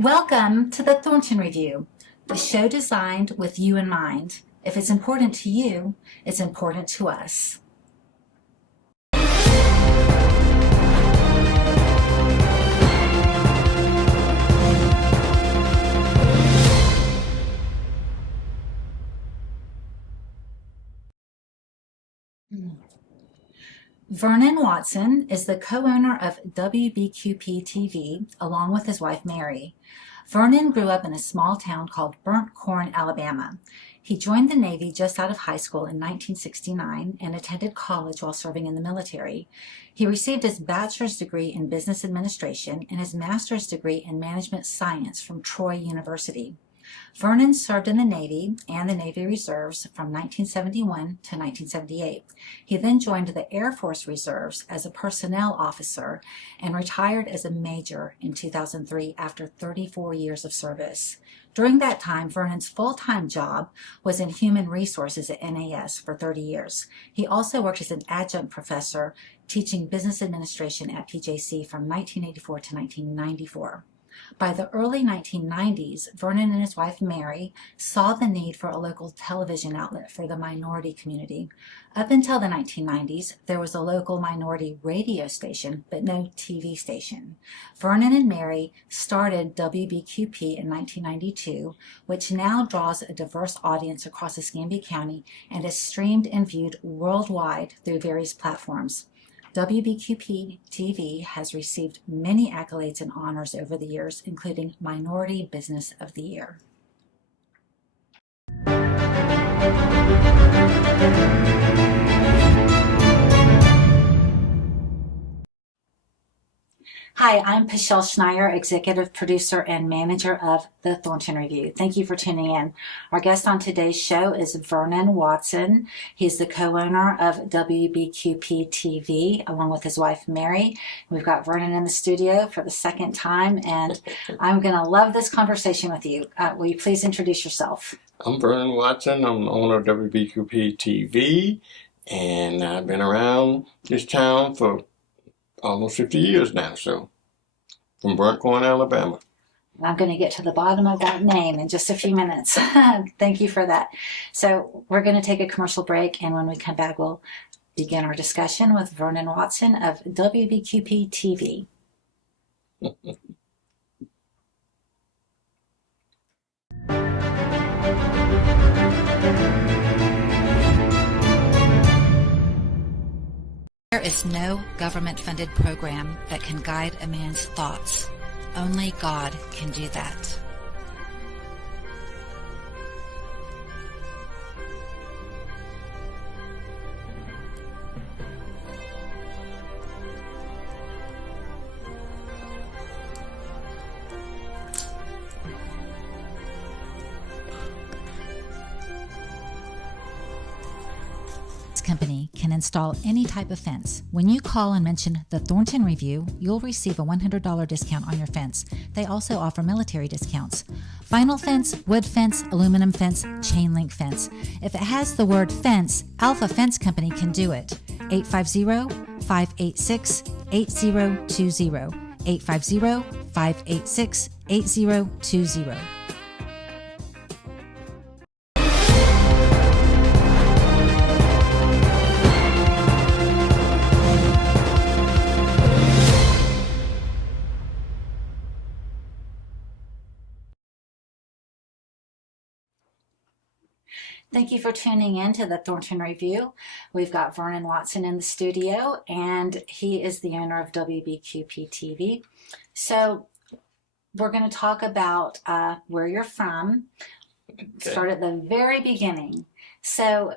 Welcome to the Thornton Review, the show designed with you in mind. If it's important to you, it's important to us. Vernon Watson is the co-owner of WBQP TV along with his wife Mary. Vernon grew up in a small town called Burnt Corn, Alabama. He joined the Navy just out of high school in 1969 and attended college while serving in the military. He received his bachelor's degree in business administration and his master's degree in management science from Troy University. Vernon served in the Navy and the Navy Reserves from 1971 to 1978. He then joined the Air Force Reserves as a personnel officer and retired as a major in 2003 after 34 years of service. During that time, Vernon's full-time job was in human resources at NAS for 30 years. He also worked as an adjunct professor teaching business administration at PJC from 1984 to 1994. By the early 1990s, Vernon and his wife Mary saw the need for a local television outlet for the minority community. Up until the 1990s, there was a local minority radio station, but no TV station. Vernon and Mary started WBQP in 1992, which now draws a diverse audience across Escambia County and is streamed and viewed worldwide through various platforms. WBQP TV has received many accolades and honors over the years, including Minority Business of the Year. Hi, I'm Pichelle Schneier, executive producer and manager of the Thornton Review. Thank you for tuning in. Our guest on today's show is Vernon Watson. He's the co-owner of WBQP TV along with his wife Mary. We've got Vernon in the studio for the second time, and I'm going to love this conversation with you. Will you please introduce yourself? I'm Vernon Watson. I'm the owner of WBQP TV, and I've been around this town for almost 50 years now, so from Burnt Corn, Alabama. I'm going to get to the bottom of that name in just a few minutes. Thank you for that. So we're going to take a commercial break, and when we come back, we'll begin our discussion with Vernon Watson of WBQP TV. There is no government-funded program that can guide a man's thoughts. Only God can do that. Company can install any type of fence. When you call and mention the Thornton Review, you'll receive a $100 discount on your fence. They also offer military discounts. Vinyl fence, wood fence, aluminum fence, chain link fence. If it has the word fence, Alpha Fence Company can do it. 850-586-8020. 850-586-8020. Thank you for tuning in to the Thornton Review. We've got Vernon Watson in the studio, and he is the owner of WBQP TV. So we're going to talk about where you're from. Okay. Start at the very beginning. So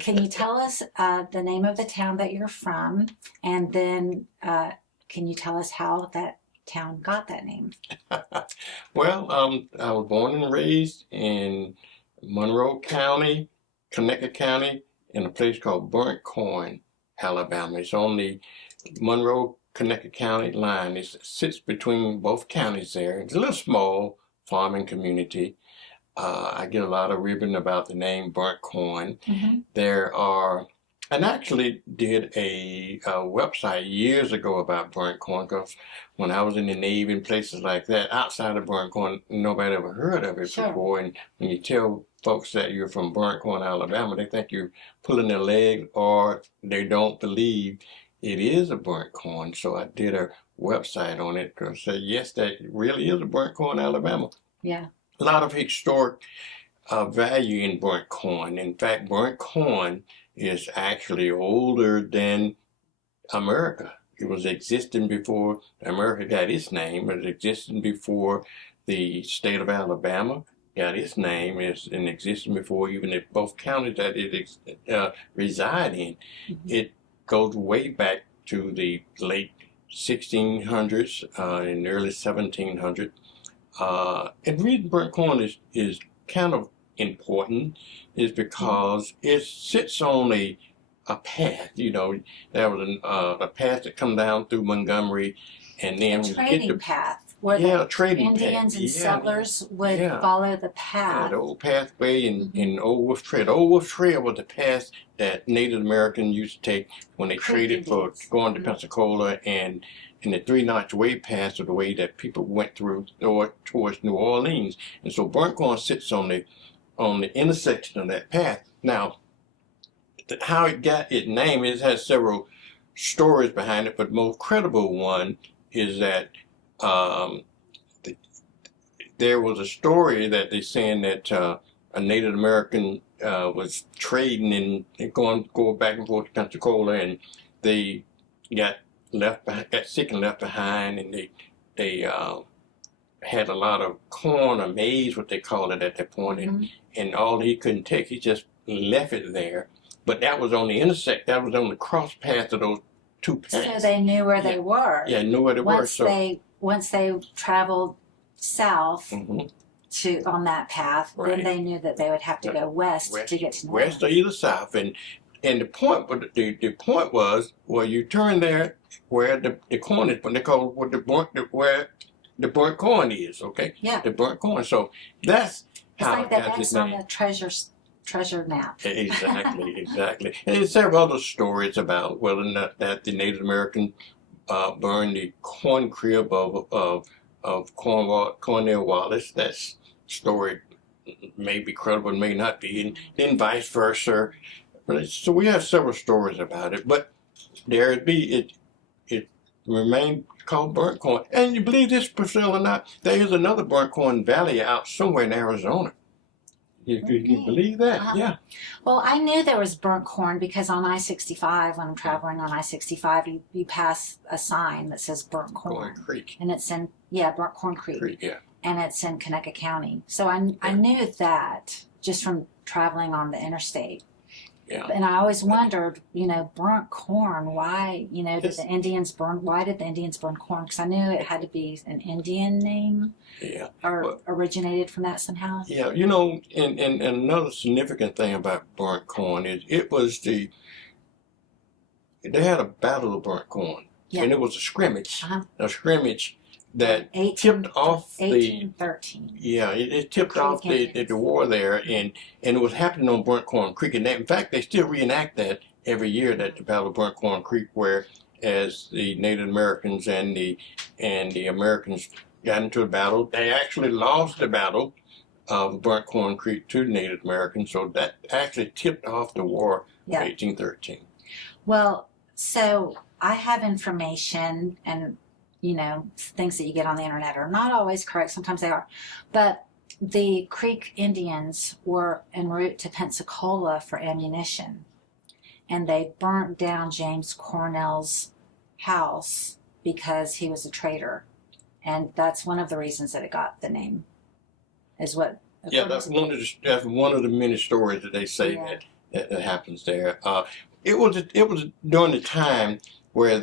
can you tell us the name of the town that you're from, and then can you tell us how that town got that name? Well, I was born and raised in Monroe County, Conecuh County, in a place called Burnt Corn, Alabama. It's on the Monroe-Conecuh County line. It sits between both counties there. It's a little small farming community. I get a lot of ribbon about the name Burnt Corn. Mm-hmm. There are And I actually did a website years ago about burnt corn because when I was in the Navy and places like that, outside of burnt corn, nobody ever heard of it Sure. before. And when you tell folks that you're from burnt corn, Alabama, they think you're pulling their leg or they don't believe it is a burnt corn. So I did a website on it to say, yes, that really is a burnt corn, Alabama. Yeah. A lot of historic value in burnt corn. In fact, burnt corn is actually older than America. It was existing before America got its name. It was existing before the state of Alabama got its name. It's in existence before even the both counties that it reside in. Mm-hmm. It goes way back to the late 1600s and early 1700s. And the reason burnt corn is kind of important is because it sits on a path. You know, there was a path that come down through Montgomery, and then A trading path where a the trading Indians path. and settlers would Yeah. follow the path. The old pathway in Old Wolf Trail. The Old Wolf Trail was the path that Native Americans used to take when they traded for Indians. going to Pensacola, and the Three Notch Way path was the way that people went through or towards New Orleans. And so burnt corn sits on the intersection of that path. Now, how it got its name, it has several stories behind it, but the most credible one is that there was a story that they're saying that a Native American was trading and going back and forth to Pensacola, and they got sick and left behind, and they had a lot of corn or maize, what they called it at that point, Mm-hmm. and all he couldn't take, he just left it there. But that was on the intersect, that was on the cross path of those two paths. So they knew where they were. Yeah, knew where they were. Once they traveled south Mhm. to on that path, Right. then they knew that they would have to go west to get to North. West or either south, and the point, the point was, well, you turn there where the corn is, but they call what where the burnt corn is. Okay, Yeah. the burnt corn. So that's It's how like it the got its X on name. the treasure map. Exactly, exactly. And there's several other stories about whether or not that the Native American burned the corn crib of Cornell Wallace. That story may be credible, may not be, and then vice versa. So we have several stories about it, but it remained called burnt corn. And you believe this, Priscilla, or not? There is another burnt corn valley out somewhere in Arizona. You believe that? Uh-huh. Yeah. Well, I knew there was burnt corn because on I-65, when I'm traveling on I-65, you pass a sign that says burnt corn. Corn Creek. And it's in, Burnt Corn Creek. Yeah. And it's in Conecuh County. So I knew that just from traveling on the interstate. Yeah. And I always wondered, burnt corn, why, why did the Indians burn corn? Because I knew it had to be an Indian name. Yeah. Or originated from that somehow. Yeah, and another significant thing about burnt corn is they had a battle of burnt corn. Yeah. And it was a scrimmage. Uh-huh. A scrimmage that tipped off 1813. It tipped off the war there, and it was happening on Burnt Corn Creek. And in fact, they still reenact that every year, that the Battle of Burnt Corn Creek, where as the Native Americans and the Americans got into a battle, they actually lost the battle of Burnt Corn Creek to the Native Americans. So that actually tipped off the war of 1813. Well, so I have information and things that you get on the internet are not always correct. Sometimes they are. But the Creek Indians were en route to Pensacola for ammunition. And they burnt down James Cornell's house because he was a traitor. And that's one of the reasons that it got the name. Is what? Yeah, that's one of the many stories that they say that happens there. It was during the time where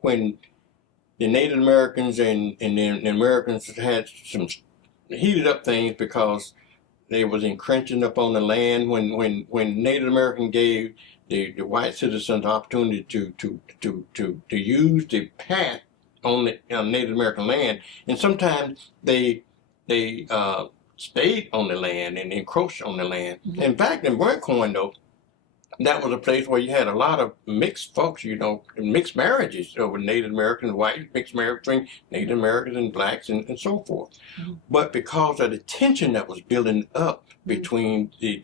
when the Native Americans and the Americans had some heated up things because they was encroaching up on the land. When Native American gave the white citizens the opportunity to use the path on the Native American land, and sometimes they stayed on the land and encroached on the land. In fact, in Burnt Coin, though, that was a place where you had a lot of mixed folks, mixed marriages over Native Americans and whites, mixed marriage between Native Americans and blacks and so forth. But because of the tension that was building up between the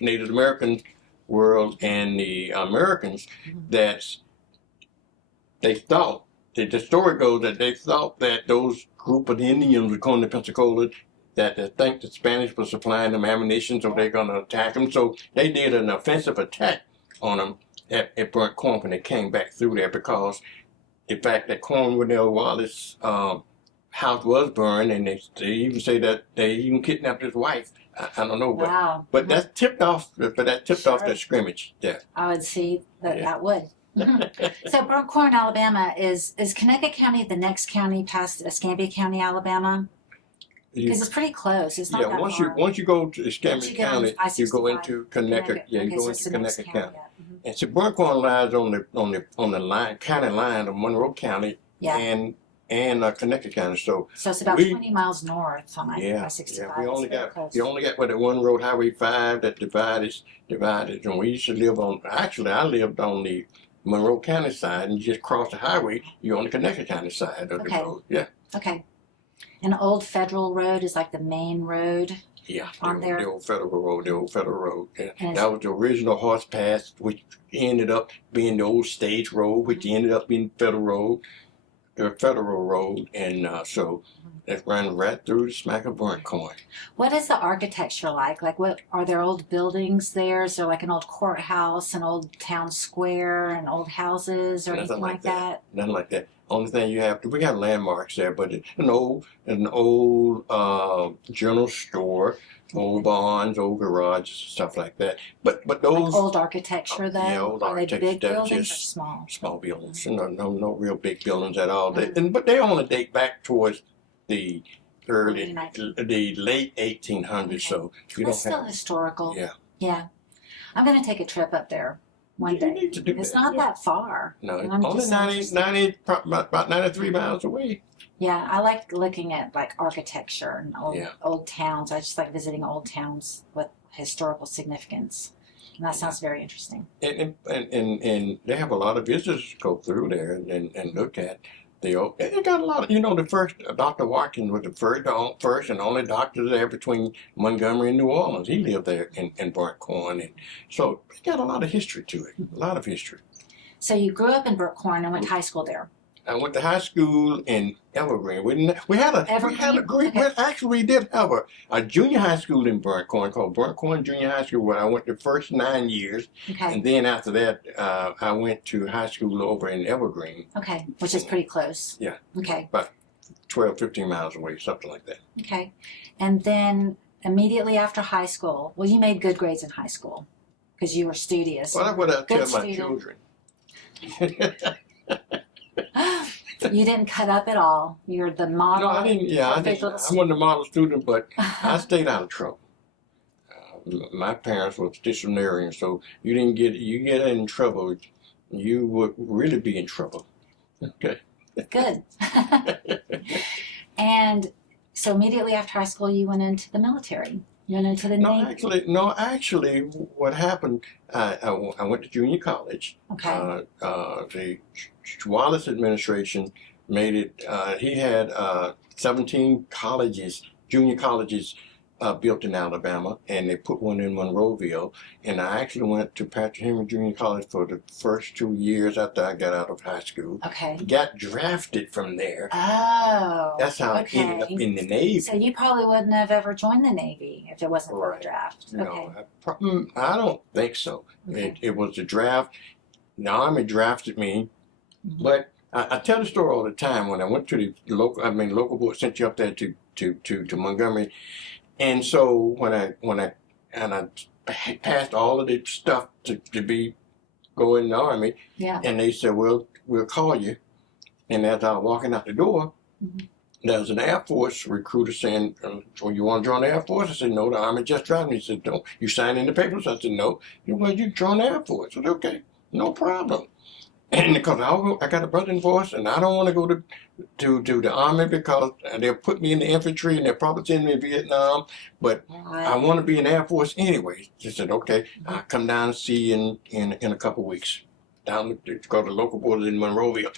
Native American world and the Americans, that they thought, the story goes that they thought that those group of Indians were coming to Pensacola, that they think the Spanish was supplying them ammunition, so they're going to attack them. So they did an offensive attack on them at Burnt Coin when they came back through there, because the fact that Cornwell Wallace's house was burned, and they even say that they even kidnapped his wife. I don't know, but that tipped off. But that tipped off the scrimmage. Yeah, I would see that that would. So Burnt Coin, Alabama, is Conecuh County the next county past Escambia County, Alabama? Because it's pretty close. It's not that far. Once you go to Escambia County, you go into Conecuh. Yeah, you go into Conecuh County. And so Burnt Coin lies on the line, county line of Monroe County and Conecuh County. So it's about 20 miles north on I-65. Yeah, we only got the one road, Highway 5, that divided. And we used to live on. Actually, I lived on the Monroe County side, and you just cross the highway, you're on the Conecuh County side of the road. Yeah. Okay. And Old Federal Road is like the main road. Yeah, the old Federal Road. Yeah. That was the original horse pass, which ended up being the old stage road, which ended up being Federal Road, and so it ran right through the smack of Burnt Coin. What is the architecture like? Like, what are there old buildings there? Is there like an old courthouse, an old town square, and old houses, or anything like that? Nothing like that. Only thing we got landmarks there, but an old general store, old barns, old garages, stuff like that. But those like old architecture, though. Yeah, old architecture. Are they big buildings or just small? Small buildings. No real big buildings at all. But they only date back towards the late 1800s. Okay. So it's still historical. Yeah. Yeah. I'm going to take a trip up there one day. Need to do it's not that far. No, only about 93 miles away. Yeah, I like looking at like architecture and old towns. I just like visiting old towns with historical significance. And that sounds very interesting. And they have a lot of visitors go through there and look at. They got a lot of, the first, Dr. Watkins was the first and only doctor there between Montgomery and New Orleans. He lived there in Burnt Coin. And so it got a lot of history to it, a lot of history. So you grew up in Burnt Coin and went to high school there? I went to high school in Evergreen. We had a great. Okay. Actually, we did have a junior high school in Burnt Coin called Burnt Coin Junior High School, where I went the first 9 years. Okay. And then after that, I went to high school over in Evergreen. Okay, which is pretty close. Yeah. Okay. About 12, 15 miles away, something like that. Okay. And then immediately after high school, well, you made good grades in high school because you were studious. Well, that's what I tell my children. You didn't cut up at all. You're the model. No, I didn't. Yeah, I wasn't a model student, but I stayed out of trouble. My parents were disciplinarians, so you get in trouble, you would really be in trouble. Okay. Good. And so immediately after high school, you went into the military. You went into the Navy. Actually, what happened? I went to junior college. Okay. The Wallace administration made it. He had 17 colleges, junior colleges, built in Alabama, and they put one in Monroeville. And I actually went to Patrick Henry Junior College for the first 2 years after I got out of high school. Okay. Got drafted from there. Oh. That's how I ended up in the Navy. So you probably wouldn't have ever joined the Navy if it wasn't for the draft. No, I don't think so. Okay. It was the draft. The Army drafted me, but I tell the story all the time. When I went to the local board sent you up there to Montgomery. And so when I passed all of the stuff to go in the Army, and they said, "Well, we'll call you." And as I was walking out the door, there was an Air Force recruiter saying, "So you want to join the Air Force?" I said, "No, the Army just drafted me." He said, "No, you signed in the papers?" I said, "No." He said, "Well, you join the Air Force." I said, "Okay, no problem." And because I got a brother in force, and I don't want to go to the army because they'll put me in the infantry and they'll probably send me to Vietnam. But I want to be in the Air Force anyway. She said, okay, I'll come down and see you in a couple of weeks. Down to go to the local border in Monroeville.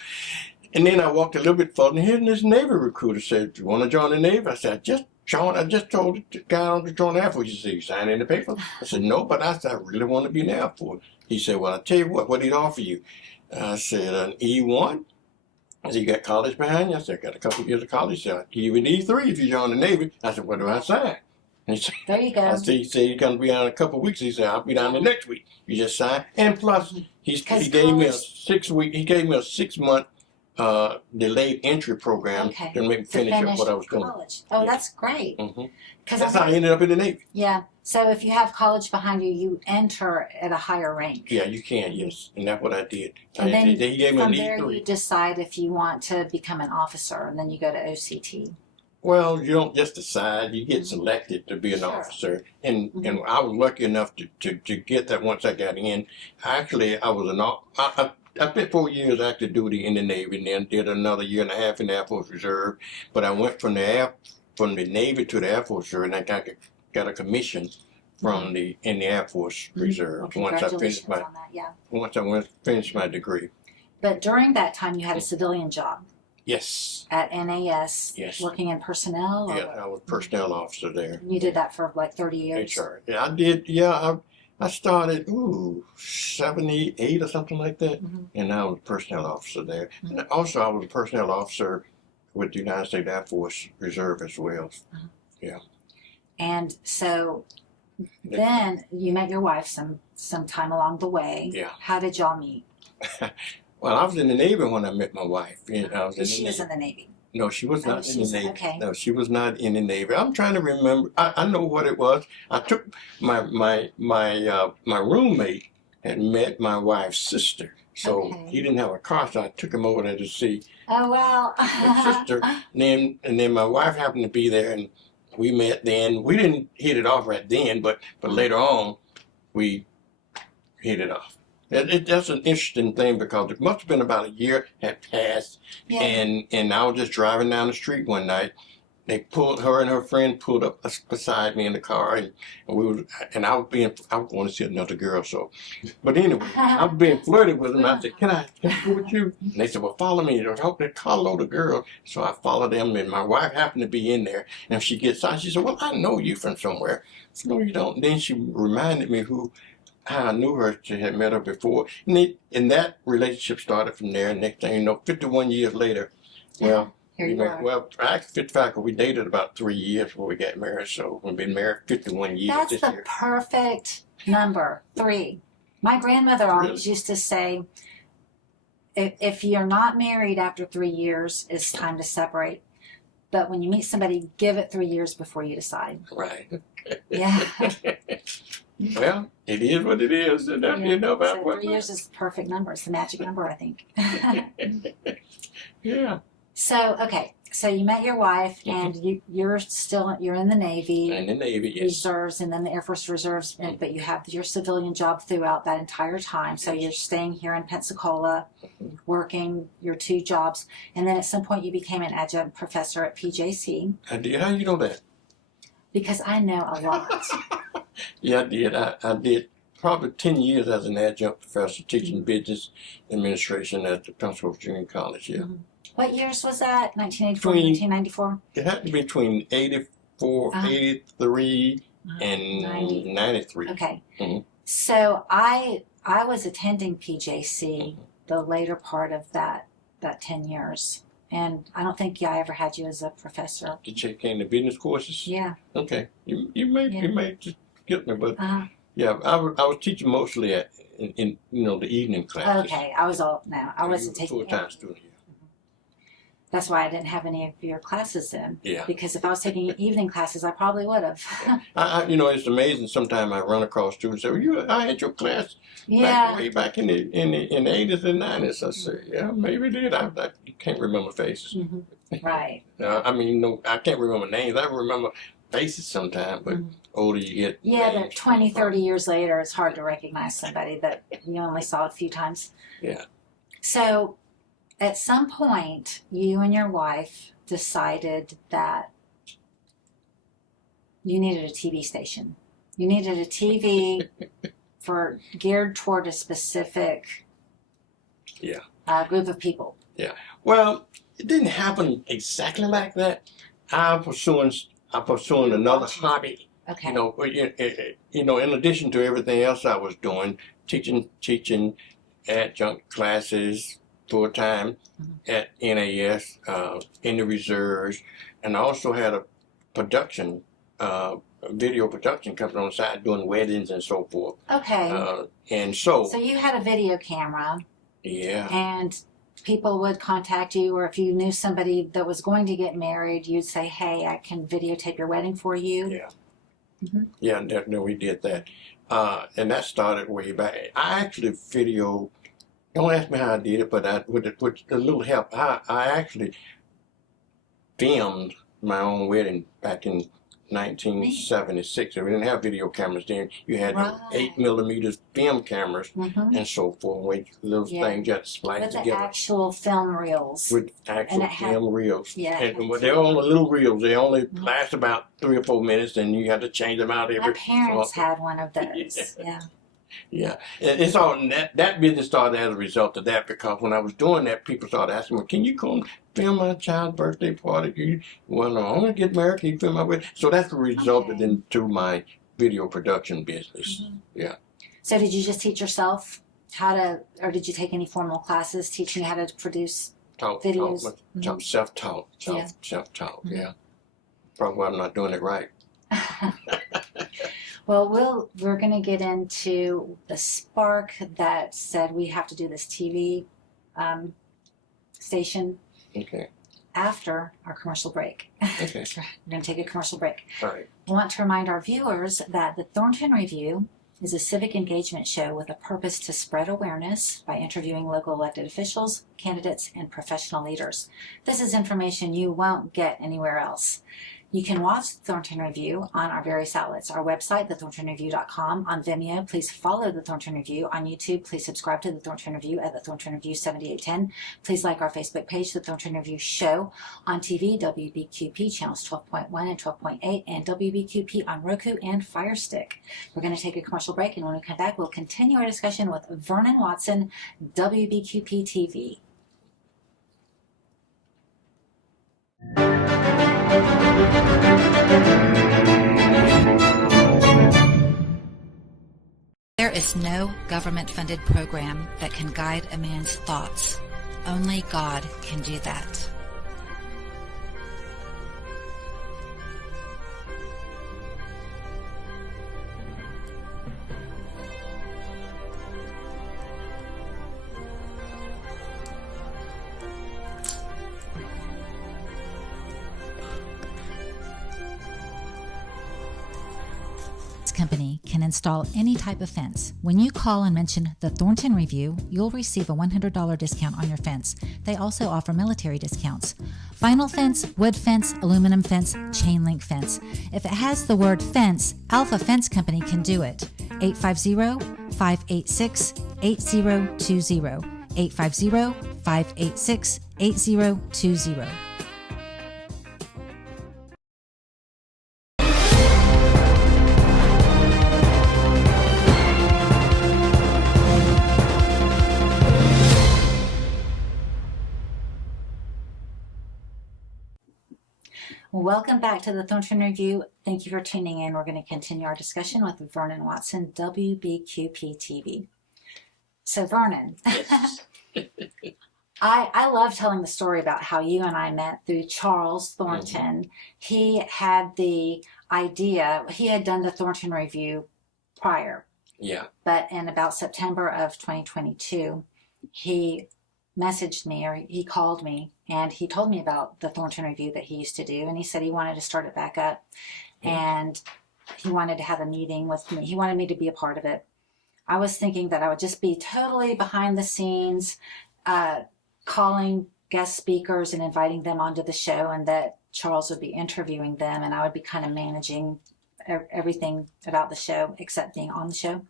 And then I walked a little bit further, and here this Navy recruiter said, "Do you want to join the Navy?" I said, I just told the guy I want to join the Air Force." He said, "You signed in the paper?" I said, "No, but I said, I really want to be in the Air Force." He said, "Well, I tell you what did he offer you?" I said, "An E1. I said, "You got college behind you?" I said, "I got a couple of years of college." He said, "I'll give you an E3 if you join the Navy." I said, "What do I sign?" And he said, There you go. I said, "He said, you're going to be down in a couple of weeks." He said, "I'll be down the next week. You just sign." And plus, he gave me a 6 week, he gave me a 6 month delayed entry program to make me finish up what I was doing. College. Oh, yeah. That's great. That's how I ended up in the Navy. Yeah. So if you have college behind you, you enter at a higher rank. Yeah, you can. Yes, and that's what I did. And then he gave me from an there, E3. you decide if you want to become an officer, and then you go to OCT. Well, you don't just decide; you get selected to be an officer. And I was lucky enough to get that once I got in. Actually, I was I spent 4 years active duty in the Navy, and then did another year and a half in the Air Force Reserve. But I went from the Navy to the Air Force Reserve, and I got a commission from in the Air Force Reserve once I finished finished my degree. But during that time, you had a civilian job. Yes. At NAS. Yes. Working in personnel. Yeah, I was personnel officer there. You did that for like 30 years. HR. Yeah, I did. Yeah, I started 78 or something like that, and I was a personnel officer there. And also, I was a personnel officer with the United States Air Force Reserve as well. Yeah. And so then you met your wife some time along the way. Yeah. How did y'all meet? Well, I was in the Navy when I met my wife. She was in the Navy. No, she was not in the Navy. Okay. No, she was not in the Navy. I'm trying to remember. I know what it was. I took my roommate had met my wife's sister, so he didn't have a car, so I took him over there to see. Oh well. My sister, and then my wife happened to be there, and we met. Then we didn't hit it off right then, but later on, we hit it off. That's an interesting thing because it must have been about a year had passed, and I was just driving down the street one night. Her and her friend pulled up beside me in the car, and I was going to see another girl. So, but anyway, I was being flirted with them. I said, "Can I go with you?" And they said, "Well, follow me." They hope they call a load of girls. So I followed them, and my wife happened to be in there. And she gets out, she said, "Well, I know you from somewhere." I said, "No, you don't." And then she reminded me how I knew her. She had met her before. And that relationship started from there. And next thing you know, 51 years later, well, actually 55, because we dated about 3 years before we got married. So we've been married 51 years That's this the year. perfect number, 3. My grandmother always used to say, if you're not married after 3 years, it's time to separate. But when you meet somebody, give it 3 years before you decide. Right. Yeah. Well, it is what it is. And you know about so 3 years is the perfect number. It's the magic number, I think. Yeah. So, okay. So you met your wife, and you're in the Navy. In the Navy, yes. Reserves, and then the Air Force Reserves, but you have your civilian job throughout that entire time. So you're staying here in Pensacola, working your 2 jobs, and then at some point you became an adjunct professor at PJC. I did. How you know that? Because I know a lot. Yeah, I did. I did probably 10 years as an adjunct professor teaching business administration at the Pensacola Junior College. Yeah. What years was that? 1984, 1994? It had to be between 84, 83, and 93. Okay. So I was attending PJC the later part of that 10 years. And I don't think I ever had you as a professor. Did you take in the business courses? Yeah. Okay. You may just get me, but yeah, I was teaching mostly in the evening classes. Okay, I wasn't taking full-time student. That's why I didn't have any of your classes then. Yeah. Because if I was taking evening classes, I probably would have. It's amazing. Sometimes I run across students say, "Well, I had your class way back in the 80s and 90s." I say, "Yeah, maybe did. I can't remember faces." Right. I can't remember names. I remember faces sometimes, but older you get. Yeah, but 20, 30 years later, it's hard to recognize somebody that you only saw a few times. Yeah. So at some point, you and your wife decided that you needed a TV station. You needed a TV geared toward a specific group of people. Yeah. Well, it didn't happen exactly like that. I'm pursuing another hobby. Okay. In addition to everything else I was doing, teaching adjunct classes full time at NAS, in the reserves, and I also had a production, video production company on the side doing weddings and so forth. Okay. And so you had a video camera. Yeah. And people would contact you, or if you knew somebody that was going to get married, you'd say, hey, I can videotape your wedding for you. Yeah. Mm-hmm. Yeah, no, we did that. And that started way back. I actually videoed, don't ask me how I did it, but with a little help, I actually filmed my own wedding back in 1976. We didn't have video cameras then. You had 8mm film cameras and so forth. With little things you had to splice with together. The actual film reels. With actual film reels. Yeah. And they're only little reels. They only last about 3 or 4 minutes, and you have to change them out every. My parents had one of those. Yeah. Yeah, it's all that business started as a result of that, because when I was doing that, people started asking me, "Can you come film my child's birthday party?" Well, no, I'm gonna get married. Can you film my wedding? So that's resulted into my video production business. Mm-hmm. Yeah. So did you just teach yourself how to, or did you take any formal classes teaching how to produce videos? Self-taught. Self-taught. Mm-hmm. Yeah. Probably why I'm not doing it right. Well, we're going to get into the spark that said we have to do this TV station after our commercial break. Okay. We're going to take a commercial break. All right. I want to remind our viewers that the Thornton Review is a civic engagement show with a purpose to spread awareness by interviewing local elected officials, candidates, and professional leaders. This is information you won't get anywhere else. You can watch the Thornton Review on our various outlets. Our website, thethorntonreview.com. On Vimeo, please follow the Thornton Review. On YouTube, please subscribe to the Thornton Review at the Thornton Review 7810. Please like our Facebook page, the Thornton Review Show. On TV, WBQP channels 12.1 and 12.8, and WBQP on Roku and Fire Stick. We're going to take a commercial break, and when we come back, we'll continue our discussion with Vernon Watson, WBQP TV. There is no government-funded program that can guide a man's thoughts. Only God can do that. Company can install any type of fence. When you call and mention the Thornton Review, you'll receive a $100 discount on your fence. They also offer military discounts. Vinyl fence, wood fence, aluminum fence, chain link fence. If it has the word fence, Alpha Fence Company can do it. 850-586-8020. 850-586-8020. Welcome back to the Thornton Review. Thank you for tuning in. We're going to continue our discussion with Vernon Watson, WBQP TV. So Vernon, yes. I love telling the story about how you and I met through Charles Thornton. Mm-hmm. He had the idea, he had done the Thornton Review prior. Yeah. But in about September of 2022, he messaged me, or he called me, and he told me about the Thornton Review that he used to do, and he said he wanted to start it back up, and he wanted to have a meeting with me. He wanted me to be a part of it. I was thinking that I would just be totally behind the scenes, calling guest speakers and inviting them onto the show, and that Charles would be interviewing them, and I would be kind of managing everything about the show except being on the show.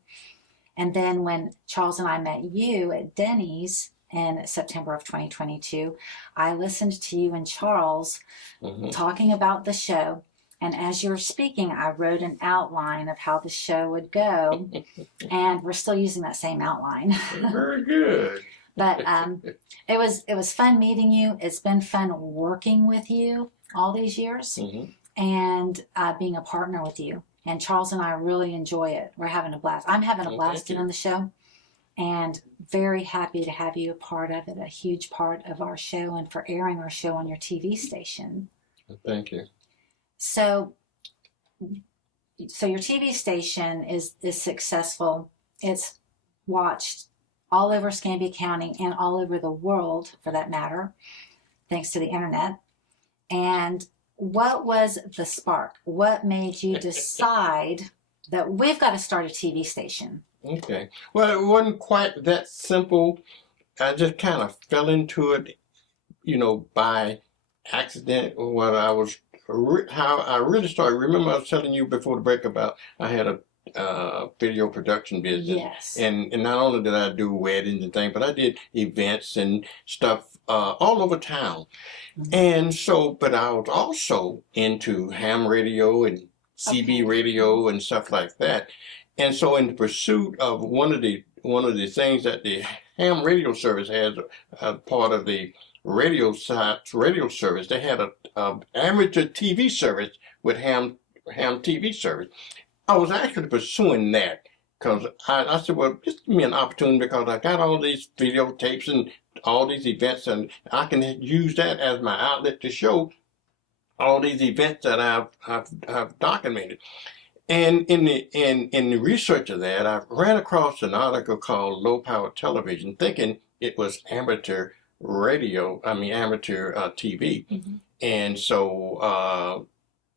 And then when Charles and I met you at Denny's, in September of 2022. I listened to you and Charles talking about the show. And as you were speaking, I wrote an outline of how the show would go. And we're still using that same outline. Very good. But it was fun meeting you. It's been fun working with you all these years and being a partner with you. And Charles and I really enjoy it. We're having a blast. I'm having a blast doing the show, and very happy to have you a part of it, a huge part of our show, and for airing our show on your TV station. Thank you. So your TV station is successful. It's watched all over Escambia County and all over the world, for that matter, thanks to the internet. And what was the spark? What made you decide that we've got to start a TV station? Okay. Well, it wasn't quite that simple. I just kind of fell into it, by accident. When I was, how I really started. Remember, I was telling you before the break about I had a video production business. Yes. And not only did I do weddings and things, but I did events and stuff all over town. And so, but I was also into ham radio and CB radio and stuff like that. And so in the pursuit of one of the things that the ham radio service has, part of the radio service, they had a amateur TV service with ham TV service. I was actually pursuing that because I said, well, just give me an opportunity because I got all these videotapes and all these events, and I can use that as my outlet to show all these events that I've documented. And in the research of that, I ran across an article called Low Power Television, thinking it was amateur TV. And so,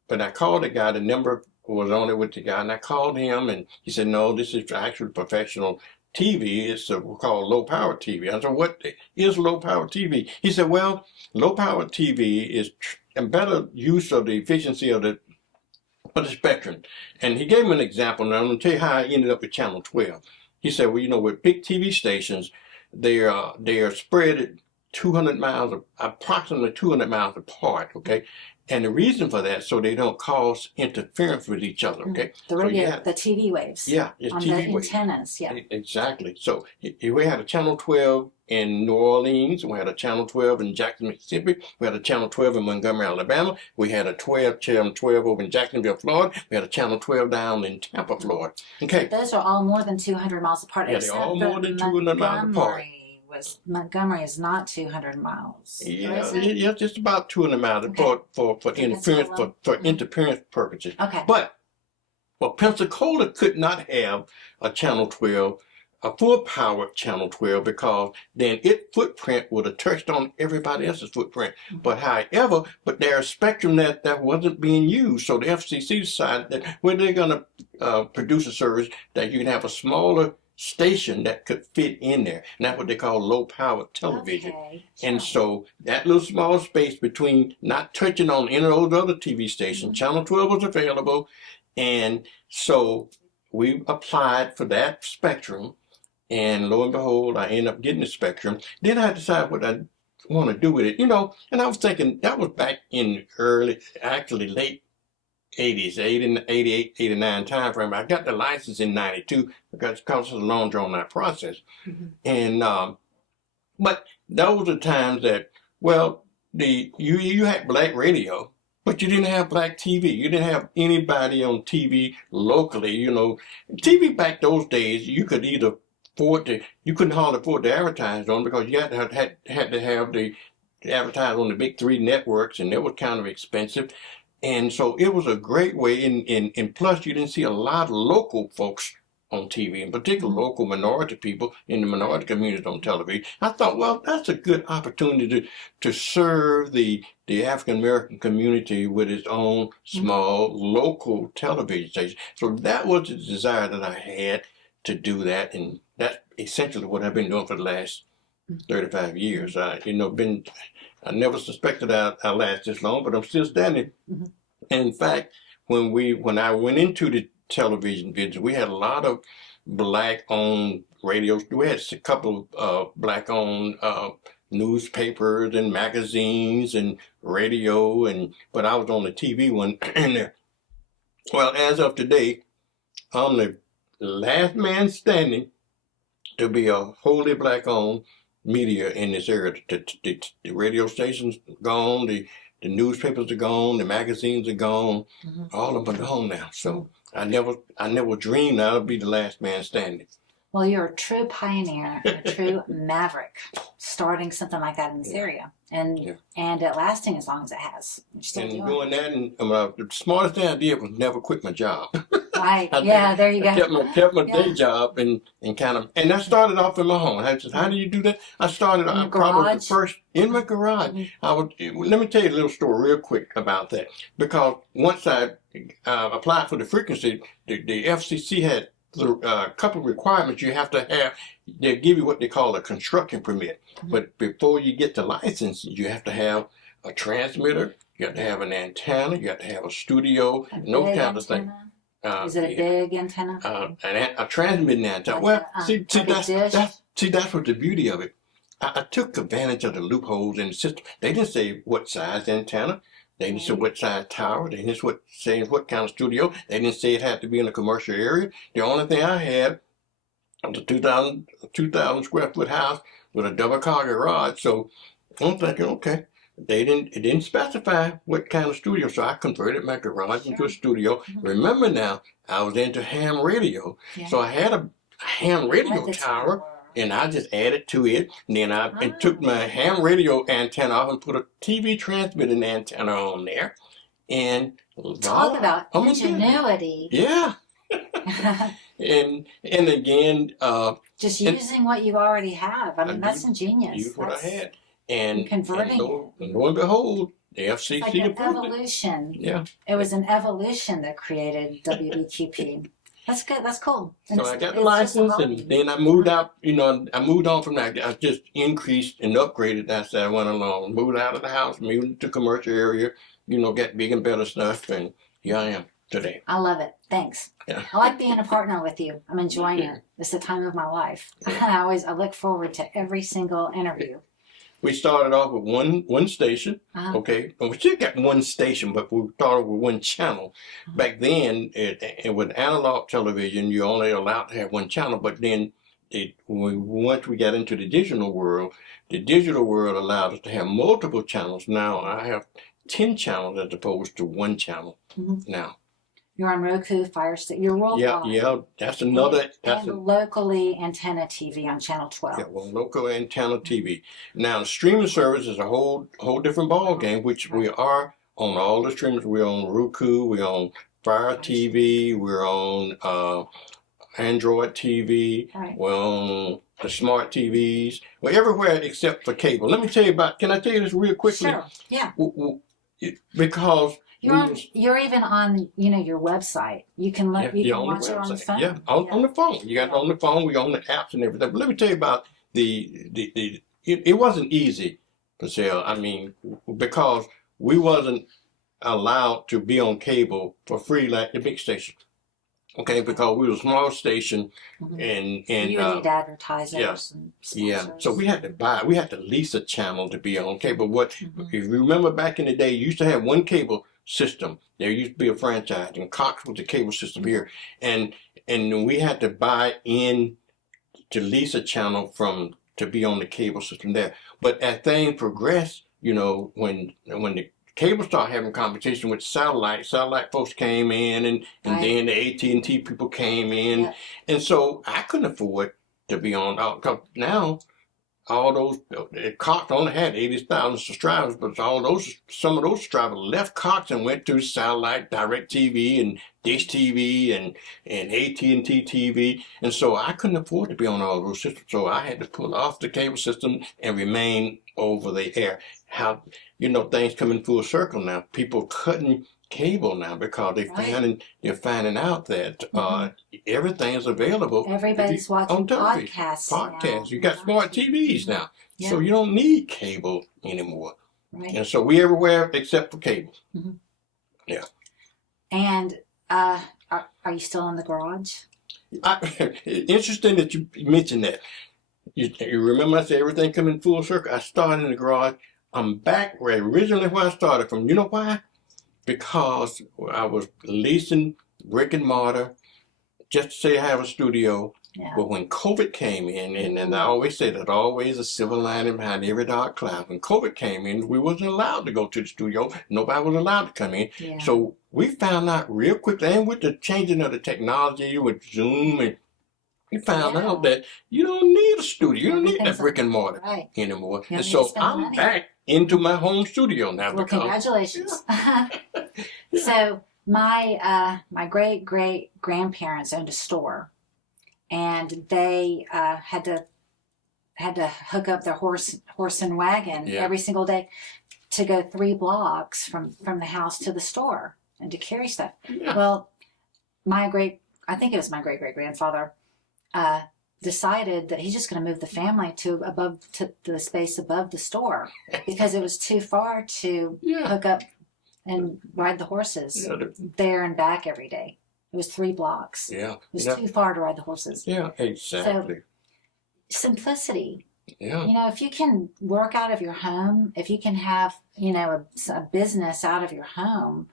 but I called the guy, the number was on it with the guy, and I called him, and he said, no, this is actually professional TV. It's called low power TV. I said, what is low power TV? He said, well, low power TV is a better use of the efficiency of the spectrum. And he gave me an example, and I'm going to tell you how I ended up with Channel 12. He said, well, with big TV stations, they are spread at 200 miles, approximately 200 miles apart, okay? And the reason for that, so they don't cause interference with each other, okay? The radio, the TV waves. Yeah, it's on TV the waves. Antennas, yeah. Exactly. So we had a Channel 12 in New Orleans. We had a Channel 12 in Jackson, Mississippi. We had a Channel 12 in Montgomery, Alabama. We had a Channel 12 over in Jacksonville, Florida. We had a Channel 12 down in Tampa, Florida. Okay. So those are all more than 200 miles apart. Yeah, they're all more than 200 miles apart. Montgomery is not 200 miles. Yeah, just about 200 miles apart for interference purposes. Okay. But Pensacola could not have a Channel 12, a full power Channel 12, because then its footprint would have touched on everybody else's footprint. But there's spectrum that wasn't being used. So the FCC decided that when they're going to produce a service, that you can have a smaller station that could fit in there. And that's what they call low power television. Okay. And so that little small space between not touching on any of those other TV stations, Channel 12 was available. And so we applied for that spectrum. And lo and behold, I ended up getting the spectrum. Then I decided what I want to do with it, and I was thinking that was back in late 80s, 88, 89 time frame. I got the license in 92 because it was a long drawn out process. And, but those are times that, well, you had black radio, but you didn't have black TV. You didn't have anybody on TV locally, TV back those days, you could either you couldn't hardly afford to advertise on because you had to have the advertise on the big three networks, and it was kind of expensive. And so it was a great way, and plus you didn't see a lot of local folks on TV, in particular local minority people in the minority community on television. I thought, well, that's a good opportunity to serve the African American community with its own small local television station. So that was the desire that I had to do that, and that's essentially what I've been doing for the last 35 years. I never suspected I'd last this long, but I'm still standing. And in fact, when I went into the television business, we had a lot of black-owned radios. We had a couple of black-owned newspapers and magazines and radio, but I was on the TV one in there. Well, as of today, I'm the last man standing to be a wholly black-owned media in this area. The radio stations gone, the newspapers are gone, the magazines are gone, all of them are gone now. So I never dreamed I would be the last man standing. Well, you're a true pioneer, a true maverick, starting something like that in this area, and it lasting as long as it has. And doing that, and the smartest thing I did was never quit my job. Right. Yeah. There you go. Kept my day job and I started off in my home. I said, how do you do that? I started probably first in my garage. Let me tell you a little story real quick about that, because once I applied for the frequency, the FCC had a couple of requirements you have to have. They give you what they call a construction permit, but before you get the license, you have to have a transmitter, you have to have an antenna, you have to have a studio, and those kind of things. Is it a big antenna? A transmitting antenna. Well, that's what the beauty of it. I took advantage of the loopholes in the system. They didn't say what size antenna. They didn't say what size tower. They didn't say what kind of studio. They didn't say it had to be in a commercial area. The only thing I had was a 2,000 square foot house with a double car garage. So I'm thinking, okay. It didn't specify what kind of studio, so I converted my garage into a studio. Remember now, I was into ham radio, so I had a ham radio tower, and I just added to it. And then I took my ham radio antenna off and put a TV transmitting antenna on there. And talk about ingenuity. Yeah. and again, just using what you already have. I mean, that's ingenious. Use what I had. And converting lo and behold, the FCC like an evolution. Yeah, it was an evolution that created WBQP. That's good. That's cool. So I got the license, and then I moved out. I moved on from that. I just increased and upgraded as I went along. Moved out of the house, moved to commercial area. Got big and better stuff, and here I am today. I love it. Thanks. Yeah. I like being a partner with you. I'm enjoying it. It's the time of my life. I look forward to every single interview. We started off with one station, okay? And we still got one station, but we started with one channel. Back then, with analog television, you're only allowed to have one channel, but then once we got into the digital world allowed us to have multiple channels. Now I have 10 channels as opposed to one channel now. You're on Roku, Fire Stick. You're worldwide. Yeah, that's another. And locally antenna TV on Channel 12. Yeah, well, local antenna TV. Now, the streaming service is a whole different ball game, which we are on all the streamers. We're on Roku, we're on Fire TV, we're on Android TV, we're on the smart TVs. We're everywhere except for cable. Let me tell you can I tell you this real quickly? Sure, yeah. Because you're even on your website. You can watch it on the phone. Yeah, on the phone. You got it on the phone. We on the apps and everything. But let me tell you about it wasn't easy, Priscilla. I mean, because we wasn't allowed to be on cable for free like the big station. Okay, because we were a small station, and you need advertisers. Yeah. So we had to lease a channel to be on cable. If you remember back in the day, you used to have one cable system. There used to be a franchise, and Cox was the cable system here, and we had to buy in to lease a channel to be on the cable system there. But as things progressed, when the cable started having competition with satellite folks came in, and then the AT&T people came in, and so I couldn't afford to be on, because now all those, Cox only had 80,000 subscribers, but some of those subscribers left Cox and went to satellite, DirecTV, and Dish TV, and AT&T TV, and so I couldn't afford to be on all those systems, so I had to pull off the cable system and remain over the air. Things come in full circle now. People cutting cable now because they're finding out that everything is available. Everybody's watching podcasts now. You got smart TVs now, so you don't need cable anymore. Right. And so we everywhere except for cable. Yeah. And are you still in the garage? Interesting that you mentioned that. You remember I said everything coming full circle? I started in the garage. I'm back where I started from. You know why? Because I was leasing brick and mortar just to say I have a studio. Yeah. But when COVID came in, and I always say that always a silver lining behind every dark cloud. When COVID came in, we wasn't allowed to go to the studio. Nobody was allowed to come in. Yeah. So we found out real quickly, and with the changing of the technology, with Zoom, and we found out that you don't need a studio. You don't need that brick and mortar anymore. And so I'm back into my home studio now. Well, congratulations. Yeah. So my great grandparents owned a store, and they had to hook up their horse and wagon every single day to go 3 blocks from the house to the store and to carry stuff. Yeah. Well, I think it was my great grandfather decided that he's just going to move the family to the space above the store because it was too far to hook up and ride the horses there and back every day. It was 3 blocks. Yeah. It was too far to ride the horses. Yeah, exactly. So, simplicity. Yeah. You know, if you can work out of your home, if you can have, a business out of your home,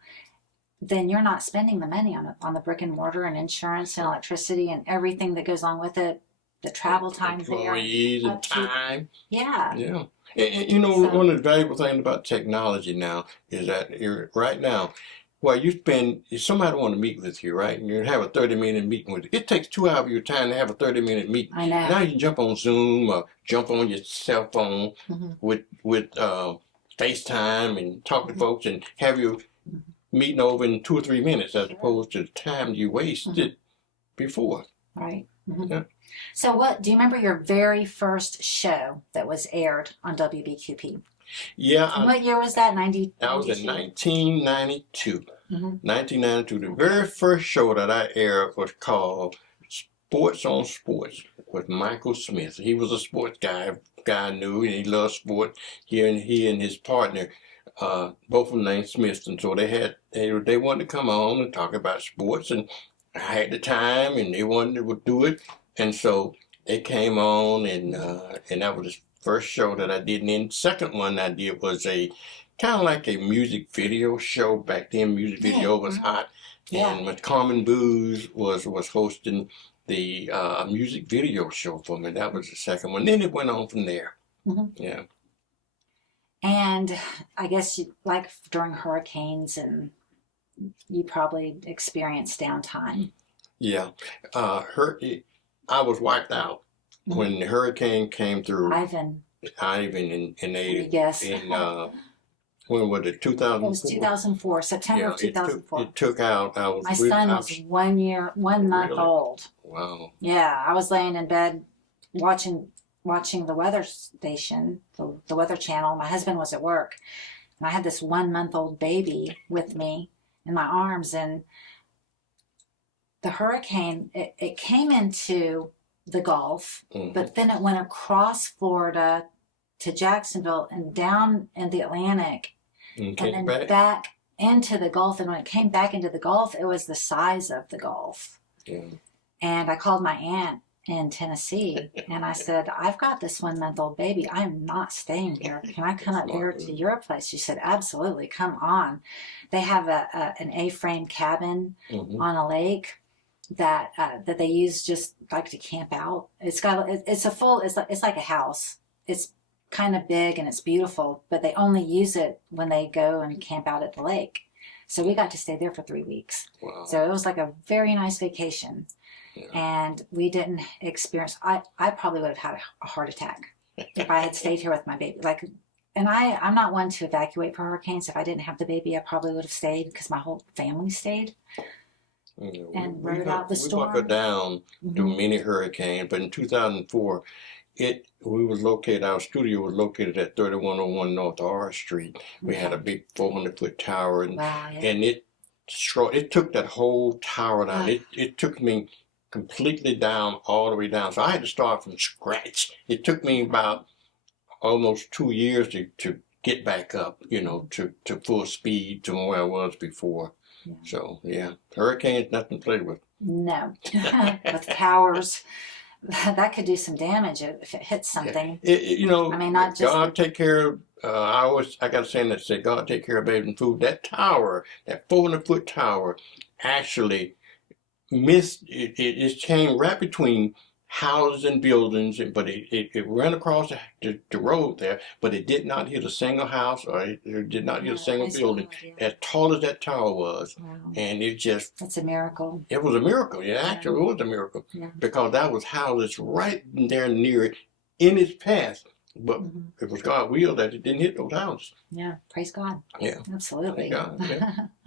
then you're not spending the money on the brick and mortar and insurance and electricity and everything that goes on with it, the travel time there. Employees and time. Yeah. Yeah. And one of the valuable things about technology now is that right now, if somebody want to meet with you, right, and you have a 30-minute meeting with you, it takes 2 hours of your time to have a 30-minute meeting. I know. Now you can jump on Zoom or jump on your cell phone with FaceTime and talk to folks and have your meeting over in 2 or 3 minutes as opposed to the time you wasted before. Right. Yeah. So do you remember your very first show that was aired on WBQP? Yeah. What year was that? That was in 1992. 1992. The very first show that I aired was called Sports on Sports with Michael Smith. He was a sports guy I knew, and he loved sports. He and his partner, both of them named Smith, and so they wanted to come on and talk about sports, and I had the time, and they wanted to do it, and so they came on, and that was the first show that I did. And then the second one I did was a kind of like a music video show. Back then, music video was hot, and with Carmen Booz was hosting the music video show for me. That was the second one. Then it went on from there. Yeah. And I guess like during hurricanes, and you probably experienced downtime. Yeah. I was wiped out when the hurricane came through. Ivan in 80. Yes. When was it? 2004? It was 2004, September of 2004. It took out. My son was 1 month old. Wow. Yeah, I was laying in bed watching the weather station, the Weather Channel. My husband was at work, and I had this 1 month old baby with me in my arms, and the hurricane, it came into the Gulf, but then it went across Florida to Jacksonville and down in the Atlantic, and then back into the Gulf. And when it came back into the Gulf, it was the size of the Gulf. Yeah. And I called my aunt in Tennessee, and I said, I've got this 1 month old baby. I am not staying here. Can I come up there to your place? She said, absolutely, come on. They have an A-frame cabin on a lake that they use just like to camp out. It's like a house. It's kind of big and it's beautiful, but they only use it when they go and camp out at the lake. So we got to stay there for 3 weeks. Wow. So it was like a very nice vacation. Yeah. And we didn't experience, I probably would have had a heart attack if I had stayed here with my baby. And I'm not one to evacuate for hurricanes. If I didn't have the baby, I probably would have stayed because my whole family stayed. And rode out the storm. We buckled down through many hurricanes, but in 2004, our studio was located at 3101 North R Street. We had a big 400-foot tower, and it took that whole tower down. It took me completely down, all the way down. So I had to start from scratch. It took me about almost 2 years to get back up, to full speed to where I was before. Yeah. So yeah, hurricanes nothing to play with. No, with towers, that could do some damage if it hits something. You know, I mean, not just God take care of. I got a saying that said, "God take care of babies and food." That tower, that 400-foot tower, actually missed. It came right between houses and buildings, but it ran across the road there, but it did not hit a single house, or it did not hit a single building. As tall as that tower was, and it just. It's a miracle. It was a miracle. Yeah, actually, it was a miracle because that was houses right there near it in its path. But it was God's will that it didn't hit those houses. Yeah, praise God. Yeah, absolutely. Thank God.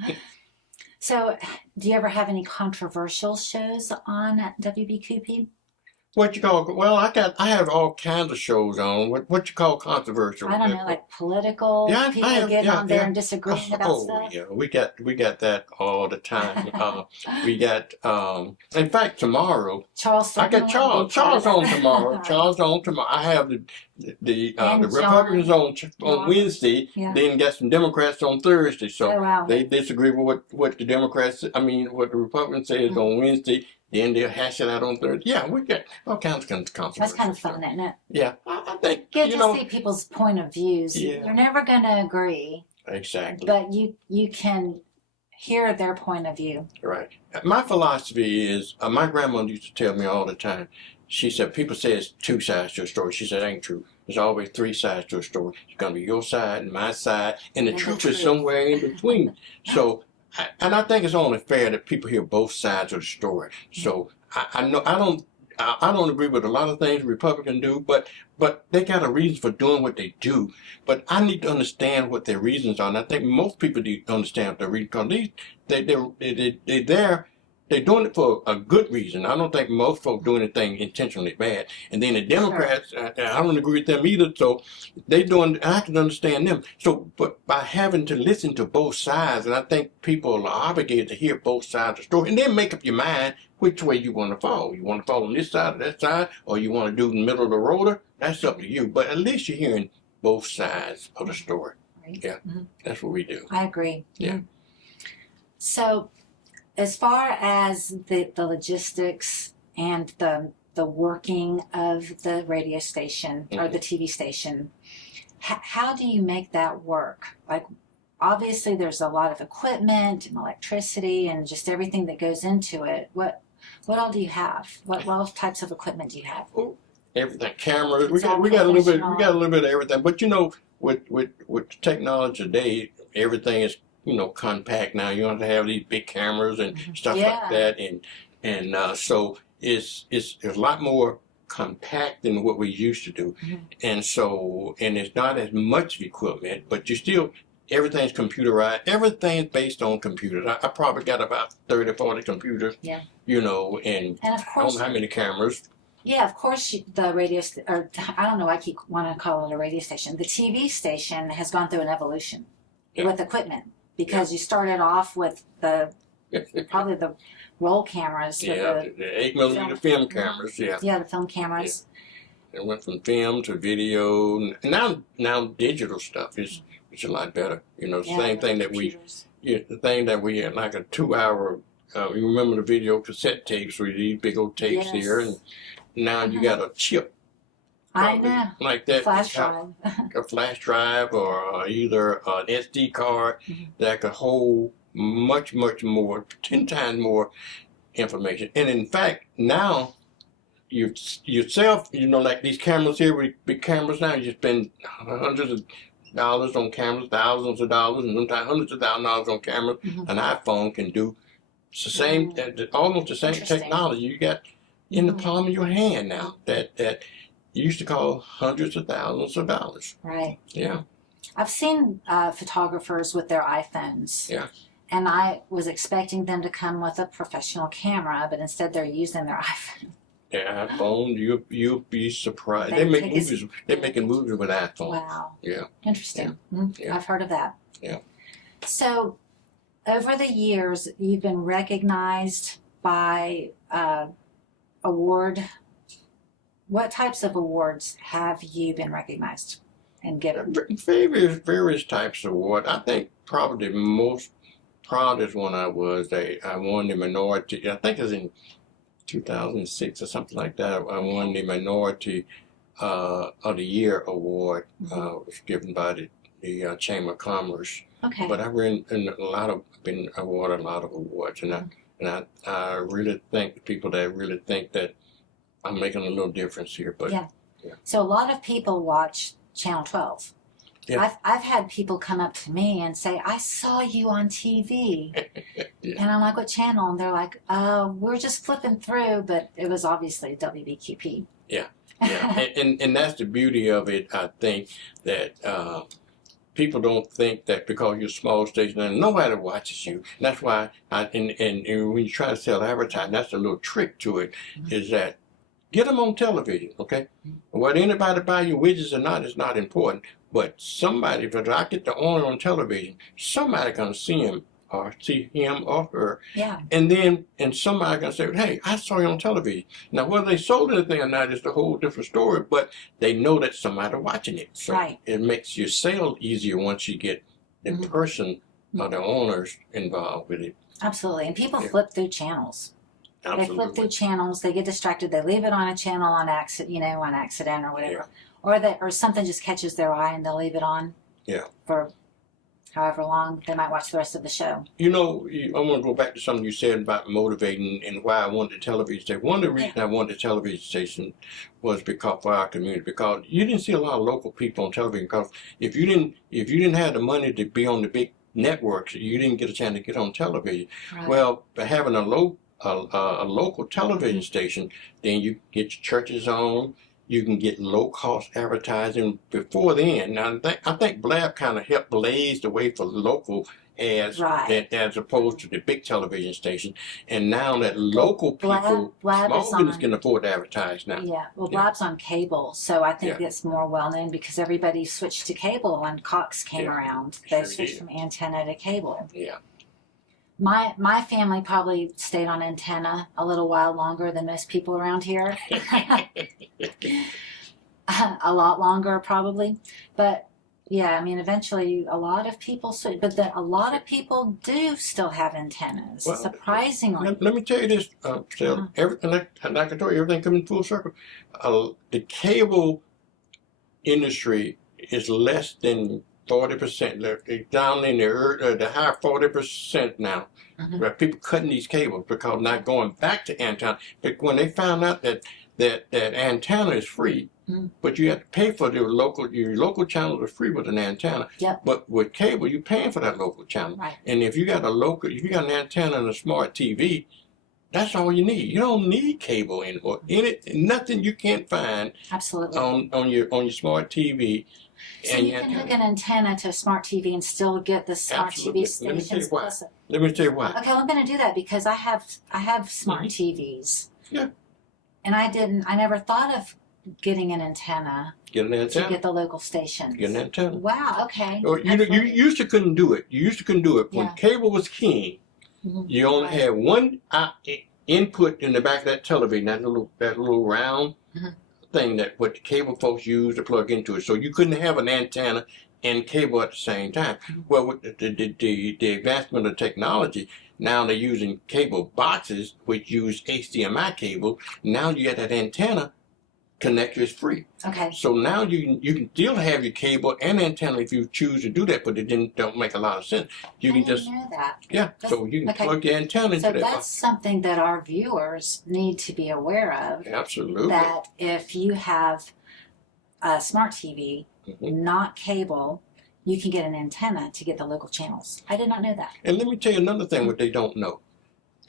Yeah. So, do you ever have any controversial shows on WBQP? What you call? Well, I have all kinds of shows on. What you call controversial? I don't know, like political. Yeah, people get on there and disagreeing about stuff. Yeah, we got that all the time. We got in fact tomorrow. Charles. I got Charles on tomorrow. Charles on tomorrow. I have the Republicans on Wednesday. Yeah. Then got some Democrats on Thursday. So they They disagree with what the Democrats. I mean, what the Republicans say is on Wednesday. Then they'll hash it out on Thursday. Yeah, we got all kinds of controversy. That's kind of fun, isn't it? Yeah, I think Good to see people's point of views. Yeah. You're never going to agree. Exactly. But you can hear their point of view. Right. My philosophy is, my grandmother used to tell me all the time. She said, people say it's two sides to a story. She said, it ain't true. There's always three sides to a story. It's going to be your side and my side, and the truth is somewhere in between. So. And I think it's only fair that people hear both sides of the story. So I know I don't agree with a lot of things Republicans do, but they got a reason for doing what they do. But I need to understand what their reasons are. And I think most people do understand what their reasons are. They're doing it for a good reason. I don't think most folks do anything intentionally bad. And then the Democrats, I don't agree with them either. So I can understand them. So, but by having to listen to both sides, and I think people are obligated to hear both sides of the story, and then make up your mind which way you want to fall. You want to fall on this side or that side, or you want to do the middle of the road. That's up to you. But at least you're hearing both sides of the story. Right. Yeah, that's what we do. I agree. Yeah. So, as far as the logistics and the working of the radio station or the TV station, how do you make that work? Like, obviously there's a lot of equipment and electricity and just everything that goes into it. What all do you have? What types of equipment do you have? Everything, cameras. We got a little bit. We got a little bit of everything. But you know, with technology today, everything is compact now. You don't have to have these big cameras and stuff like that, and so it's a lot more compact than what we used to do, and it's not as much equipment, but everything's computerized. Everything's based on computers. I probably got about 30 or 40 computers. Yeah. And of course, I don't know how many cameras. Yeah, of course, the radio, or I don't know, I keep wanting to call it a radio station. The TV station has gone through an evolution with equipment. Because you started off with probably the roll cameras. The 8mm film cameras. Yeah, the film cameras. Yeah. It went from film to video. Now digital stuff is a lot better. The same thing that we had like a 2-hour. You remember the video cassette tapes with these big old tapes here, and now you got a chip. I know. Like that. Flash drive. A flash drive or either an SD card that could hold much more, 10 times more information. And in fact, now yourself, like these cameras here, big cameras now, you spend hundreds of dollars on cameras, thousands of dollars, and sometimes hundreds of thousands of dollars on cameras. An iPhone can do the same, almost the same technology you got in the palm of your hand now. That used to cost hundreds of thousands of dollars. Right. Yeah. I've seen photographers with their iPhones. Yeah. And I was expecting them to come with a professional camera, but instead they're using their iPhone. Yeah, iPhone, you'll be surprised. They're making movies with iPhone. Wow. Yeah. Interesting. Yeah. I've heard of that. Yeah. So, over the years, you've been recognized by award. What types of awards have you been recognized and given? Various types of awards. I think probably the most proudest one I was that I won the minority. I think it was in 2006 or something like that. I won the minority of the year award. It was given by the Chamber of Commerce. Okay. But I've been awarded a lot of awards, and I really thank the people that really think that I'm making a little difference here. But yeah. So a lot of people watch Channel 12. Yeah. I've had people come up to me and say, I saw you on TV. Yeah. And I'm like, what channel? And they're like, we're just flipping through, but it was obviously WBQP. Yeah. Yeah. and that's the beauty of it, I think, that people don't think that because you're a small station and nobody watches you. And that's why and when you try to sell advertising, that's a little trick to it, is that get them on television, okay? Whether anybody buy your widgets or not is not important. But somebody, if I get the owner on television, somebody gonna see him or her. Yeah. And somebody gonna say, hey, I saw you on television. Now whether they sold anything or not is a whole different story, but they know that somebody watching it. So it makes your sale easier once you get the person or the owners involved with it. Absolutely. And people flip through channels. Absolutely. They flip through channels, they get distracted, they leave it on a channel on accident, on accident or whatever. Or something just catches their eye and they'll leave it on for however long. They might watch the rest of the show. I want to go back to something you said about motivating and why I wanted a television station. One of the reasons I wanted a television station was because for our community, because you didn't see a lot of local people on television. Because if you didn't have the money to be on the big networks, you didn't get a chance to get on television. Right. Well, by having a local television station, then you get your churches on. You can get low-cost advertising before then. Now, I think Blab kind of helped blaze the way for local ads as opposed to the big television station. And now that local people, small business can afford to advertise now. Yeah, well, Blab's on cable, so I think it's more well-known because everybody switched to cable when Cox came around. They switched from antenna to cable. Yeah. My family probably stayed on antenna a little while longer than most people around here. A lot longer, probably. But, yeah, I mean, eventually a lot of people switch. But a lot of people do still have antennas, surprisingly. Let me tell you this, Sarah. Like I told you, everything coming full circle. The cable industry is less than 40%. They're down in the high 40% now. Where people cutting these cables because not going back to antenna. But when they found out that antenna is free, but you have to pay for your local channels are free with an antenna. Yep. But with cable, you're paying for that local channel. Right. And if you got an antenna and a smart TV, that's all you need. You don't need cable anymore. Nothing you can't find. Absolutely. on your smart TV. So you can hook an antenna to a smart TV and still get the smart TV stations. Let me tell you why. Okay, well, I'm going to do that because I have smart TVs. Yeah. And I never thought of getting an antenna. Get an antenna. To get the local stations. Get an antenna. Wow, okay. You used to couldn't do it. You used to couldn't do it. When cable was king, you only had one input in the back of that television, that little round thing that what the cable folks use to plug into it. So you couldn't have an antenna and cable at the same time. Well, with the advancement of technology, now they're using cable boxes which use HDMI cable. Now you get that antenna connector is free. Okay. So now you can still have your cable and antenna if you choose to do that, but it don't make a lot of sense. You can just know that. Yeah. So you can plug your antenna into that. So that's something that our viewers need to be aware of. Absolutely. That if you have a smart TV, not cable, you can get an antenna to get the local channels. I did not know that. And let me tell you another thing what they don't know.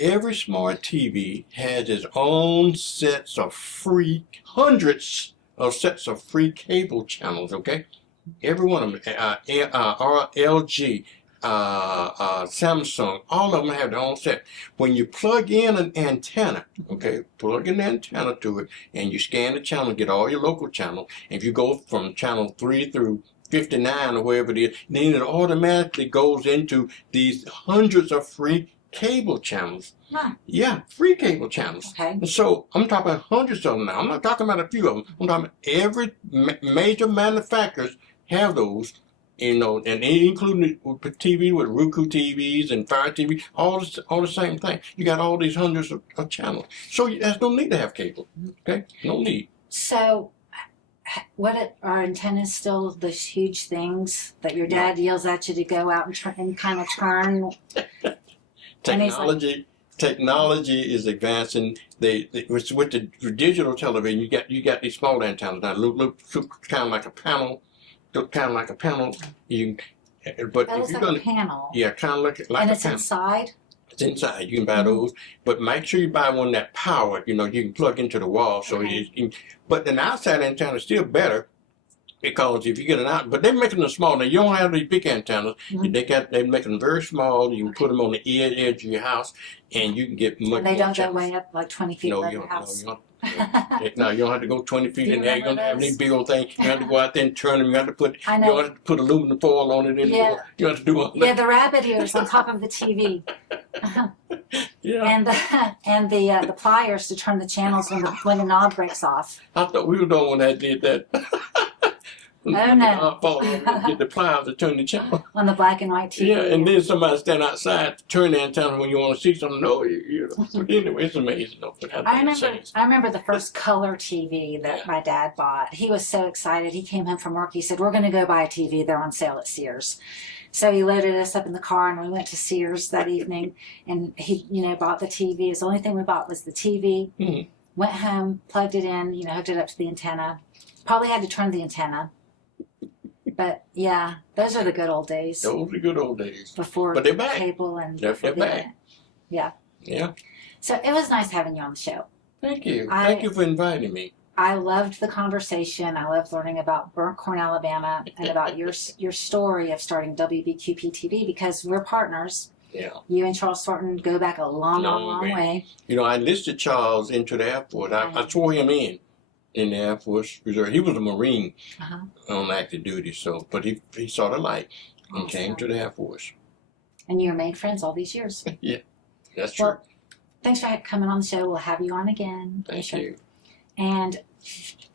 Every smart TV has its own sets of hundreds of sets of free cable channels, okay? Every one of them, LG, Samsung, all of them have their own set. When you plug in an antenna, okay, plug in the antenna to it, and you scan the channel, get all your local channels. If you go from channel 3 through 59 or wherever it is, then it automatically goes into these hundreds of free cable channels. Huh. Yeah, free cable channels. Okay. And so I'm talking about hundreds of them now. I'm not talking about a few of them. I'm talking about every major manufacturers have those you know, and including with TV, with Roku TVs and Fire TV, all the same thing. You got all these hundreds of channels. So there's no need to have cable. Okay, no need. So, are antennas still those huge things that your dad yells at you to go out and kind of turn? Technology is advancing. With the digital television, you got these small antennas now. Look kind of like a panel. You can, but that if looks you're like gonna, a panel. yeah, kind of like And a panel. it's inside. It's inside. You can buy those, but make sure you buy one that powered. You know, you can plug into the wall. So, but an outside antenna is still better because if you get an out, but they're making them small. Now you don't have these big antennas. They're making them very small. You can put them on the edge of your house, and you can get much. And they don't go way up like 20 feet above your house. No, you don't have to go 20 feet in there. You don't have any big old thing. You have to go out there and turn them. You have to put. You don't have to put aluminum foil on it anymore. You have to do all that. Yeah, the rabbit ears on top of the TV. Yeah. And the pliers to turn the channels when the knob breaks off. I thought we were the one that did that. Oh no! Get the pliers to turn the channel on the black and white TV. Yeah, and then somebody stand outside to turn the antenna when you want to see something. No, But anyway, it's amazing. I remember the first color TV that my dad bought. He was so excited. He came home from work. He said, "We're going to go buy a TV. They're on sale at Sears." So he loaded us up in the car, and we went to Sears that evening. And he, bought the TV. It was the only thing we bought was the TV. Mm-hmm. Went home, plugged it in, hooked it up to the antenna. Probably had to turn the antenna. But yeah, those are the good old days. Those are good old days. Before but they're back. Cable and they're back. Yeah. Yeah. So it was nice having you on the show. Thank you. Thank you for inviting me. I loved the conversation. I loved learning about Burnt Corn, Alabama, and about your story of starting WBQP TV because we're partners. Yeah. You and Charles Thornton go back a long way. I enlisted Charles into the Air Force. I swore him in the Air Force Reserve. He was a Marine on active duty, but he saw the light and came to the Air Force. And you made friends all these years. Yeah, that's true. Well, thanks for coming on the show. We'll have you on again. Thank you. And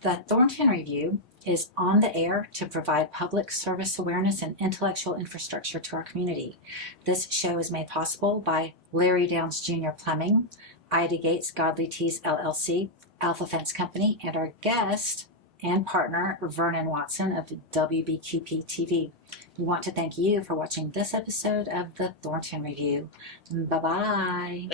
the Thornton Review is on the air to provide public service awareness and intellectual infrastructure to our community. This show is made possible by Larry Downs Jr. Plumbing, Ida Gates Godly Teas LLC, Alpha Fence Company, and our guest and partner, Vernon Watson of WBQP TV. We want to thank you for watching this episode of the Thornton Review. Bye-bye.